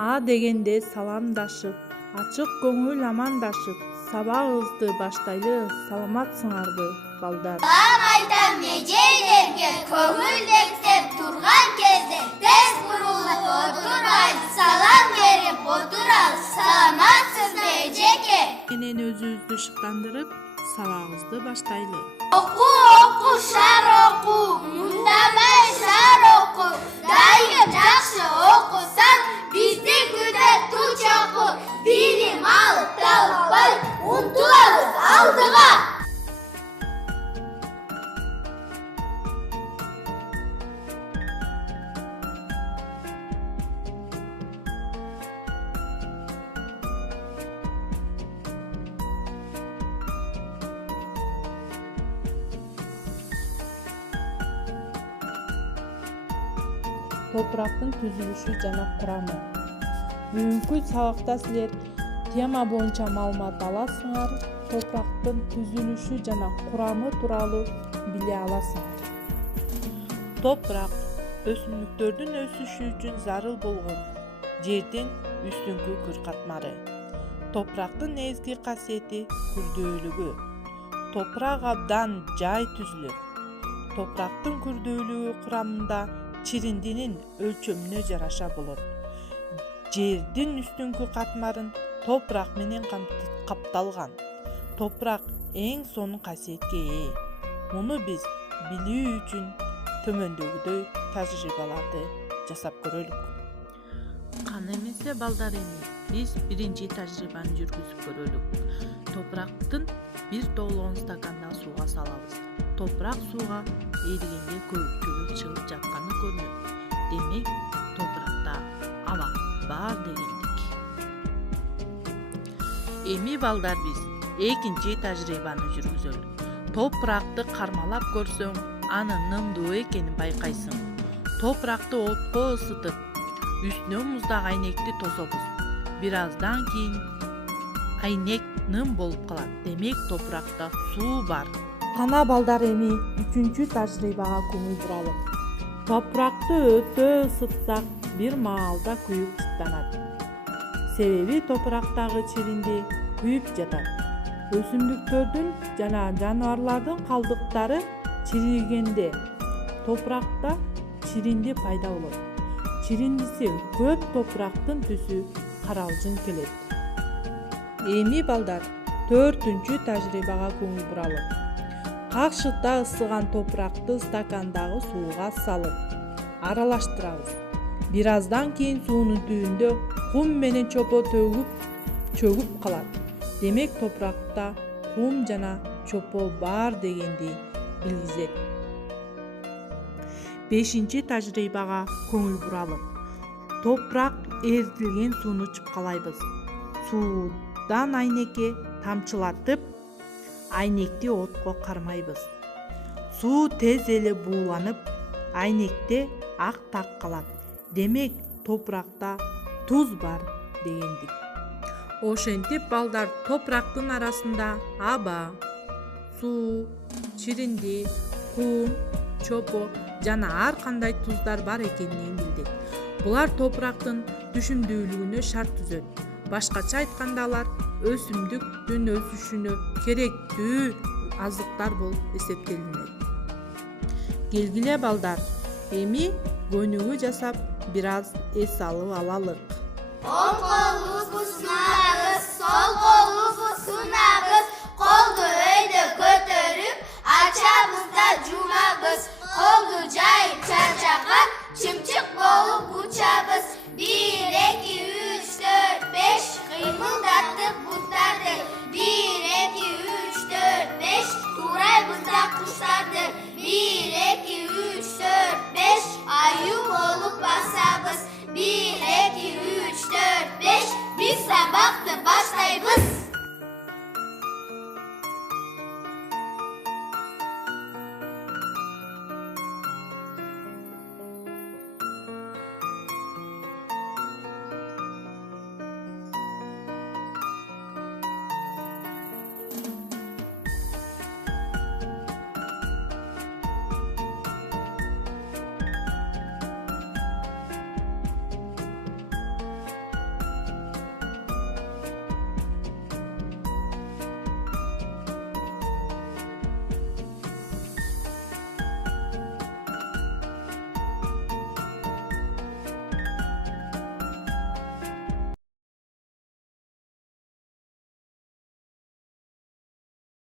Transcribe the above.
А дегенде саламдашып, ачык көңүл амандашып, сабагыбызды баштайлы. Саламатсыңарбы, балдар? Салам айтам эжелерге, көңүл деңсеп турган кезде тез бурулуп отурбай, салам берип отуралы. Саламатсызбы эжеке? Менен өзүбүздү шыктандырып, сабагыбызды баштайлы. Oku oku şar oku, undamay şar oku. Dayım жақсы okusan, bizdi güde tuç oku. Bilim alıp talpay, untulalım aldığa. Топурактын түзүлүшү жана курамы. Бүгүнкү сабакта силер тема боюнча маалымат аласыңар. Топурактын түзүлүшү жана курамы тууралуу биле аласыңар. Топурак өсүмдүктөрдүн өсүшү үчүн зарыл болгон жердин үстүңкү күр катмары. Топурактын негизги касиети күрдөөлүгү. Топурак абдан жай түзүлөт. Топурактын күрдөөлүгү курамында чириндинин өлчөмүнө жараша болот. Жердин үстүңкү катмарын топурак менен капталган. Топурак эң сонун касиетке ээ. Муну биз билүү үчүн төмөндөгүдөй тажрыйбаларды жасап көрөлүк. Кана эмесе балдар, эми биз биринчи тажрыйбаны жүргүзүп көрөлүк. Топурактын 1,9 стакандагы сууга салабыз. Топурак сууга эригенде көбүкчөлөр чыгып жатканы көрүнөт. Демек, топуракта аба бар дегендик. Эми балдар, биз экинчи тажрыйбаны жүргүзөлүк. Топуракты кармалап көрсөң, анын нымдуу экенин байкайсың. Топуракты отко ысытып, үстүнө муздак айнекти тособуз. Бир аздан кийин айнек ным болуп калат. Демек, топуракта суу бар. Кана балдар, эми үчүнчү тажрыйбага көңүл буралы. Топуракты өтө ысытсак, бир маалда күйүп чыттанат. Себеби топурактагы чиринди күйүп жатат. Өсүмдүктөрдүн жана жаныбарлардын калдыктары чиригенде топуракта чиринди пайда болот. Чириндиси көп топурактын түсү каралжың келет. Эми балдар, 4-түнчү тажрыйбага көңүл буралы. Какшыкта ысыган топуракты стакандагы сууга салып, аралаштырабыз. Бир аздан кийин суунун түбүндө кум менен чопо чөгүп калат. Демек, топуракта кум жана чопо бар дегенди билгизет. 5-чи тажрыйбага көңүл буралы. Топурак эритилген сууну чыпкалайбыз. Суудан айнекке тамчылатып, айнекти отко кармайбыз. Суу тез эле бууланып, айнекте ак так калат. Демек, топуракта туз бар дегендик. Ошентип балдар, топурактын арасында аба, суу, чиринди, кум, чопо жана ар кандай туздар бар экенин билдик. Булар топурактын түшүмдүүлүгүнө шарт түзөт. Башкача айтканда, алар өсүмдүктүн өсүшүнө керектүү азыктар болуп эсептелинет. Келгиле балдар, эми көнүгүү жасап, бир аз эс алып алалык. Оң колубузду сунабыз, сол колубузду сунабыз. Колду өйдө көтөрүп, ачабыз да жумабыз. Колду жайып чарчап